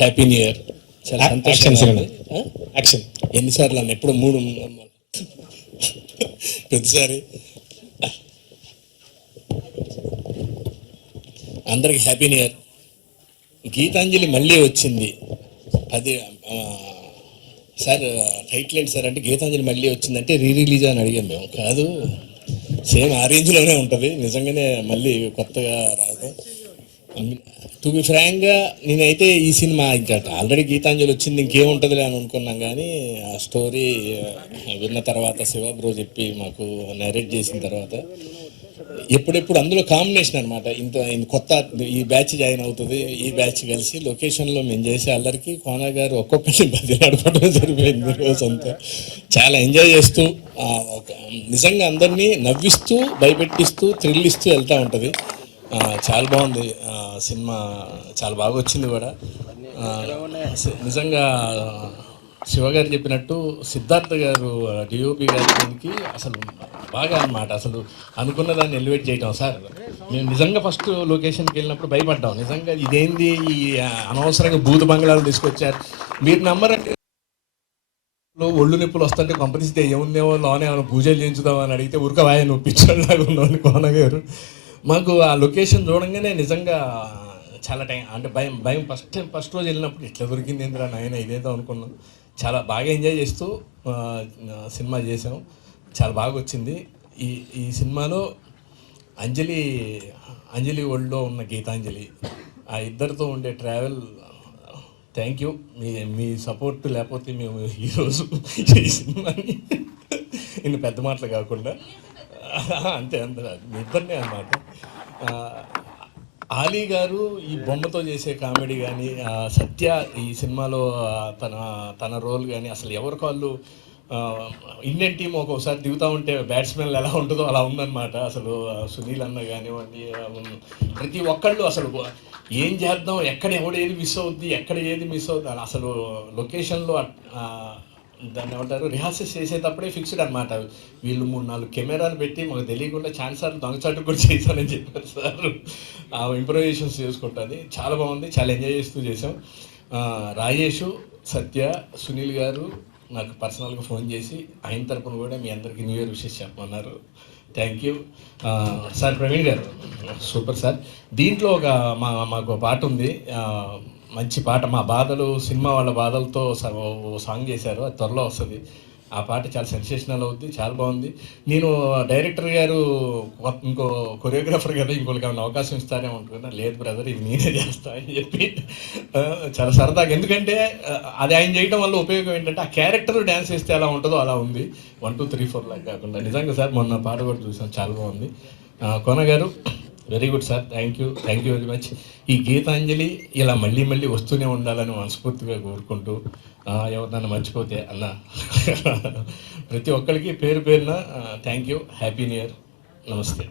Happy new year. చాలా సంతోషంగా. Action ఎన్నిసార్లు అన్న ఎప్పుడు 3 ప్రతిసారి. అందరికి హ్యాపీ న్యూ ఇయర్. గీతాంజలి మళ్ళీ వచ్చింది. 10 సార్ టైటిల్ ఏంటి సార్ అంటే గీతాంజలి మళ్ళీ వచ్చిందంటే రిలీజ్ అని అడిగాం మేము. కాదు, సేమ్ ఆ రేంజ్లోనే ఉంటుంది. నిజంగానే మళ్ళీ కొత్తగా రావడం. టు బి ఫ్రాంక్గా నేనైతే ఈ సినిమా ఇంకా ఆల్రెడీ గీతాంజలి వచ్చింది ఇంకేముంటుందిలే అని అనుకున్నాం, కానీ ఆ స్టోరీ విన్న తర్వాత శివ బ్రో చెప్పి మాకు నరేట్ చేసిన తర్వాత ఎప్పుడెప్పుడు అందులో కాంబినేషన్ అనమాట. ఇంత కొత్త ఈ బ్యాచ్ జాయిన్ అవుతుంది, ఈ బ్యాచ్ కలిసి లొకేషన్లో మేము చేసే అల్లరికి కోన గారు ఒక్కొక్కరిని 10 నడపడం సరిపోయింది రోజంతా. చాలా ఎంజాయ్ చేస్తూ నిజంగా అందరినీ నవ్విస్తూ భయపెట్టిస్తూ థ్రిల్ ఇస్తూ వెళ్తూ ఉంటుంది. చాలా బాగుంది సినిమా, చాలా బాగా వచ్చింది కూడా. నిజంగా శివగారు చెప్పినట్టు సిద్ధార్థ గారు డిఓపి గారికి అసలు బాగా అన్నమాట. అసలు అనుకున్న దాన్ని ఎలివేట్ చేయటం. సార్ మేము నిజంగా ఫస్ట్ లొకేషన్కి వెళ్ళినప్పుడు భయపడ్డాం. నిజంగా ఇదేంది ఈ అనవసరంగా భూత బంగ్లాలు తీసుకొచ్చారు. మీరు నమ్మరంటే ఒళ్ళు నొప్పులు వస్తుంటే కంపెనీస్తే ఏముందేమో లోనే ఏమైనా పూజలు చేయించుదామని అడిగితే ఉరకవాయని ఒప్పించలాగా ఉన్నాను కోన గారు. మాకు ఆ లొకేషన్ చూడంగానే నిజంగా చాలా టైం అంటే భయం ఫస్ట్ రోజు వెళ్ళినప్పుడు ఇట్లా దొరికింది ఏంద్రా నాయన ఇదేదో అనుకున్నాం. చాలా బాగా ఎంజాయ్ చేస్తూ సినిమా చేసాం. చాలా బాగా వచ్చింది. ఈ సినిమాలో అంజలి ఒళ్ళో ఉన్న గీతాంజలి, ఆ ఇద్దరితో ఉండే travel. Thank you. Me support లేకపోతే మేము ఈరోజు ఈ సినిమాని ఇన్ని పెద్ద మాటలు కాకుండా అంతే మీ ఇద్దరినే అన్నమాట. ఆలీ గారు ఈ బొమ్మతో చేసే కామెడీ కానీ, సత్య ఈ సినిమాలో తన రోల్ కానీ అసలు ఎవరికి వాళ్ళు ఇండియన్ టీం ఒక్కొక్కసారి దిగుతూ ఉంటే బ్యాట్స్మెన్లు ఎలా ఉంటుందో అలా ఉందన్నమాట. అసలు సునీల్ అన్న కానివ్వండి, ప్రతి ఒక్కళ్ళు అసలు ఏం చేద్దాం, ఎక్కడ ఏది మిస్ అవుద్ది, ఎక్కడ ఏది మిస్ అవుద్ది అసలు లొకేషన్లో దాన్ని ఏమంటారు రిహార్సల్స్ చేసేటప్పుడే ఫిక్స్డ్ అనమాట. వీళ్ళు 3-4 కెమెరాలు పెట్టి మాకు తెలియకుండా ఛాన్సార్లు దొంగచాటు కూడా చేశానని చెప్పారు సార్. ఆ ఇంప్రొవైజేషన్స్ చేసుకుంటుంది. చాలా బాగుంది, చాలా ఎంజాయ్ చేస్తూ చేసాం. రాజేష్, సత్య, సునీల్ గారు నాకు పర్సనల్గా ఫోన్ చేసి ఆయన తరపున కూడా మీ అందరికీ న్యూ ఇయర్ విషెస్ చెప్పమన్నారు. Thank you sir. Praveen garu super sir. దీంట్లో మాకు పాట ఉంది, మంచి పాట. మా బాధలు సినిమా వాళ్ళ బాధలతో సాంగ్ చేశారు, అది త్వరలో వస్తుంది. ఆ పాట చాలా సెన్సేషనల్ అవుద్ది, చాలా బాగుంది. నేను డైరెక్టర్ గారు ఇంకో కొరియోగ్రాఫర్ కదా ఇంకొకరికి ఏమైనా అవకాశం ఇస్తారేమో అనుకున్నా. లేదు బ్రదర్, ఇది నేనే చేస్తా అని చెప్పి చాలా సరదాగా. ఎందుకంటే అది ఆయన చేయడం వల్ల ఉపయోగం ఏంటంటే ఆ క్యారెక్టర్ డ్యాన్స్ వేస్తే ఎలా ఉంటుందో అలా ఉంది. 1 2 3 4 లాగా కాకుండా. నిజంగా సార్ మొన్న పాట కూడా చూసాం, చాలా బాగుంది. కోన గారు very good sir. Thank you very much. ఈ గీతాంజలి ఇలా మళ్ళీ వస్తూనే ఉండాలని మనస్ఫూర్తిగా కోరుకుంటూ, ఎవరినన్నా మర్చిపోతే అన్న ప్రతి ఒక్కరికి పేరున thank you. Happy new year. నమస్తే.